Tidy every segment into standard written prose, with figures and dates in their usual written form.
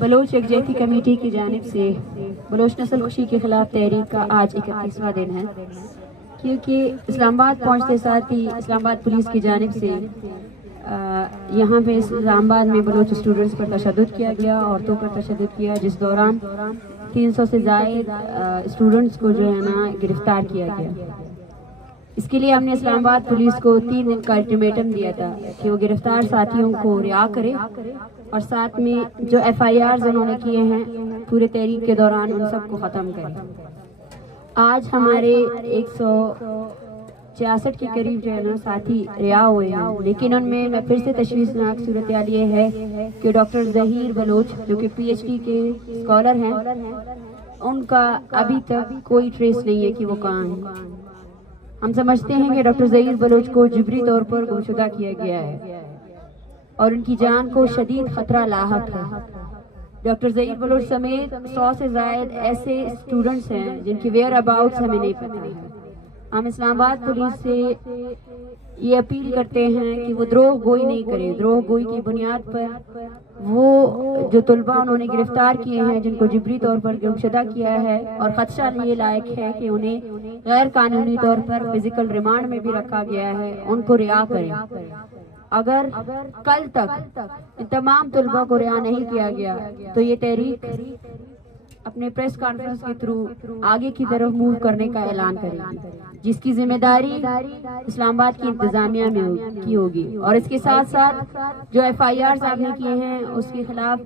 Bloch यकजहती committee की जानिब से बलोच नस्ल खुशी के खिलाफ तहरीक का आज 31वां दिन है, क्योंकि इस्लामाबाद पहुंचते साथ ही इस्लामाबाद पुलिस की जानिब से यहाँ पे इस्लामाबाद में बलोच स्टूडेंट्स पर तशद्दुद किया गया, औरतों पर तशद्दुद किया, जिस दौरान 300 से ज़ायद स्टूडेंट्स को जो है ना गिरफ्तार किया गया। इसके लिए हमने इस्लामाबाद पुलिस को 3 दिन का अल्टीमेटम दिया था कि वो गिरफ्तार साथियों को रिहा करे और साथ में जो FIRs उन्होंने किए हैं पूरे तहरीक के दौरान उन सबको ख़त्म करें। आज हमारे 166 के करीब जो है ना साथी रिहा हुए हैं, लेकिन उनमें मैं फिर से तशवीशनाक सूरत हाल ये है कि डॉक्टर ज़हीर बलोच जो कि PhD के स्कॉलर हैं, उनका अभी तक कोई ट्रेस नहीं है कि वो कहाँ हैं। हम समझते हैं कि डॉक्टर ज़हीर बलोच को जिबरी तौर पर गुमशुदा किया गया है और उनकी जान को शदीद खतरा लाहक है। डॉक्टर ज़हीर बलोच समेत 100 से ज़ायद ऐसे स्टूडेंट्स हैं जिनकी वेयर अबाउट्स हमें नहीं पता है। हम इस्लामाबाद पुलिस से ये अपील करते हैं कि वो द्रोह गोई नहीं करे। द्रोह गोई की बुनियाद पर वो जो तलबा उन्होंने गिरफ्तार किए हैं, जिनको जिबरी तौर पर गुमशुदा किया है और खदशा ये लायक है कि उन्हें गैर कानूनी तौर पर फिजिकल रिमांड में भी रखा गया है, उनको रिहा करें। अगर कल तक इन तमाम तलबा को रिहा नहीं किया गया तो ये तहरीक अपने प्रेस कॉन्फ्रेंस के थ्रू आगे की तरफ मूव करने का ऐलान करेगी, जिसकी जिम्मेदारी इस्लामाबाद की इंतजामिया में की होगी। और इसके साथ साथ जो FIRs आपने किए हैं उसके खिलाफ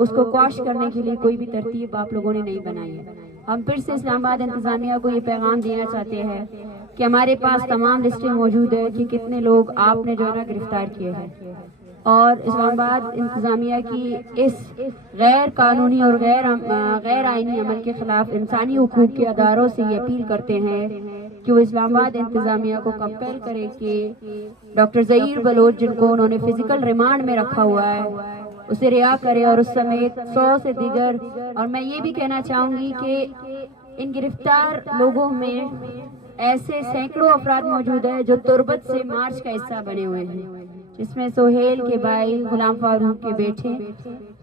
उसको क्वाश करने के लिए कोई भी तरतीब आप लोगों ने नहीं बनाई है। हम फिर से इस्लामाबाद इंतजामिया को ये पैगाम देना चाहते हैं कि हमारे पास तमाम लिस्टें मौजूद है कि कितने लोग आपने जो है ना गिरफ्तार किए हैं, और इस्लामाबाद इंतजामिया की इस गैर कानूनी और गैर आईनी अमल के खिलाफ इंसानी हुकूक के अदारों से ये अपील करते हैं कि वो इस्लामाबाद इंतजामिया को कंपेल करे कि डॉक्टर ज़हीर बलोच जिनको उन्होंने फिजिकल रिमांड में रखा हुआ है उसे रिहा करे, और उस समेत 100 से दिगर। और मैं ये भी कहना चाहूँगी कि इन गिरफ्तार लोगों में ऐसे सैकड़ों अफराद मौजूद हैं जो तुर्बत से मार्च का हिस्सा बने हुए हैं, जिसमें सोहेल के भाई, गुलाम फारूक के बेटे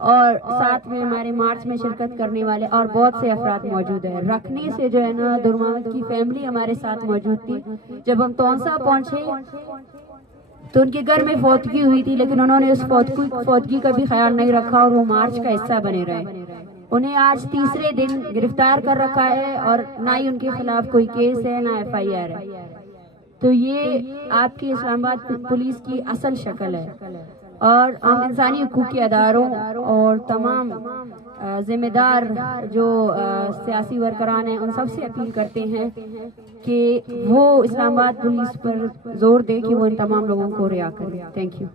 और साथ में हमारे मार्च में शिरकत करने वाले और बहुत से अफराद मौजूद हैं। रखनी से जो है ना दुर्मावत की फैमिली हमारे साथ मौजूद थी। जब हम तौंसा पहुंचे तो उनके घर में फौतगी हुई थी, लेकिन उन्होंने उस फौतगी का भी ख्याल नहीं रखा और वो मार्च का हिस्सा बने रहे। उन्हें आज तीसरे दिन गिरफ्तार कर रखा है और ना ही उनके खिलाफ कोई केस है ना FIR है। तो ये आपकी इस्लामाबाद पुलिस की असल शक्ल है, और हम इंसानी हुकूक के अदारों और तमाम जिम्मेदार जो सियासी वर्करान हैं उन सबसे अपील करते हैं कि वो इस्लामाबाद पुलिस पर जोर दे कि वो इन तमाम लोगों को रिहा करें। Thank you.